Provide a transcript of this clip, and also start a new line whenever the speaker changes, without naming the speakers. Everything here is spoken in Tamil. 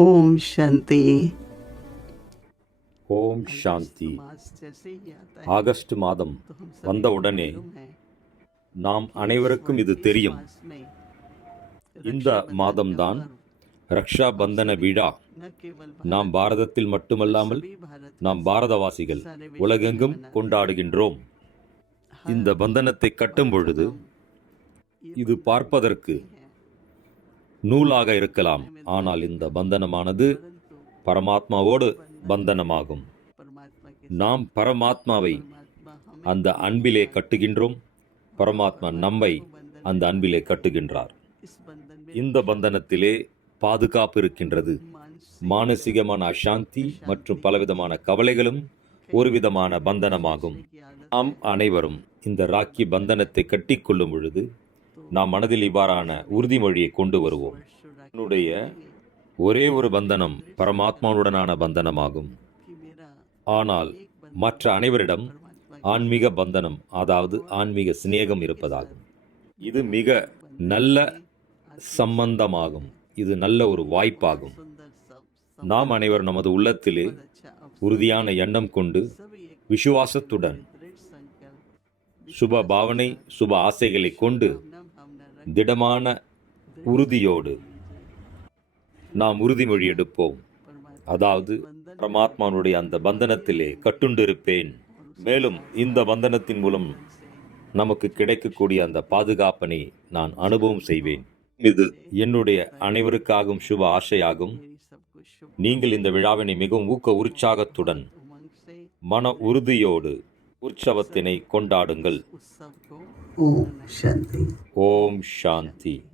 ஓம் சாந்தி.
ஓம் சாந்தி.
ஆகஸ்ட் மாதம் வந்தவுடனே நாம் அனைவருக்கும் இது தெரியும். இந்த மாதம்தான் ரக்ஷா பந்தன விழா. நாம் பாரதத்தில் மட்டுமல்லாமல் நாம் பாரதவாசிகள் உலகெங்கும் கொண்டாடுகின்றோம். இந்த பந்தனத்தை கட்டும் பொழுது இது பார்ப்பதற்கு நூலாக இருக்கலாம். ஆனால் இந்த பந்தனமானது பரமாத்மாவோடு பந்தனமாகும். நாம் பரமாத்மாவை அந்த அன்பிலே கட்டுகின்றோம். பரமாத்மா நம்மை அந்த அன்பிலே கட்டுகின்றார். இந்த பந்தனத்திலே பாதுகாப்பு இருக்கின்றது. மானசீகமான அசாந்தி மற்றும் பலவிதமான கவலைகளும் ஒரு விதமான பந்தனமாகும். நாம் அனைவரும் இந்த ராக்கி பந்தனத்தை கட்டிக்கொள்ளும் பொழுது நாம் மனதில் இவ்வாறான உறுதிமொழியை கொண்டு வருவோம். என்னுடைய ஒரே ஒரு பந்தனம் பரமாத்மாவுடனான பந்தனமாகும். ஆனால் மற்ற அனைவரிடம் ஆன்மீக பந்தனம் அதாவது ஆன்மீக சிநேகம் இருப்பதாகும். இது மிக நல்ல சம்பந்தமாகும். இது நல்ல ஒரு வாய்ப்பாகும். நாம் அனைவர் நமது உள்ளத்திலே உறுதியான எண்ணம் கொண்டு விசுவாசத்துடன் சுப பாவனை சுப ஆசைகளை கொண்டு திடமான உறுதியோடு நாம் உறுதிமொழி எடுப்போம். அதாவது பரமாத்மானுடைய அந்த பந்தனத்திலே கட்டுண்டிருப்பேன். மேலும் இந்த பந்தனத்தின் மூலம் நமக்கு கிடைக்கக்கூடிய அந்த பாதுகாப்பனை நான் அனுபவம் செய்வேன். இது என்னுடைய அனைவருக்காகவும் சுப ஆசையாகும். நீங்கள் இந்த விழாவினை மிகவும் ஊக்க உற்சாகத்துடன் மன உறுதியோடு உற்சவத்தினை கொண்டாடுங்கள். ஓம் சாந்தி.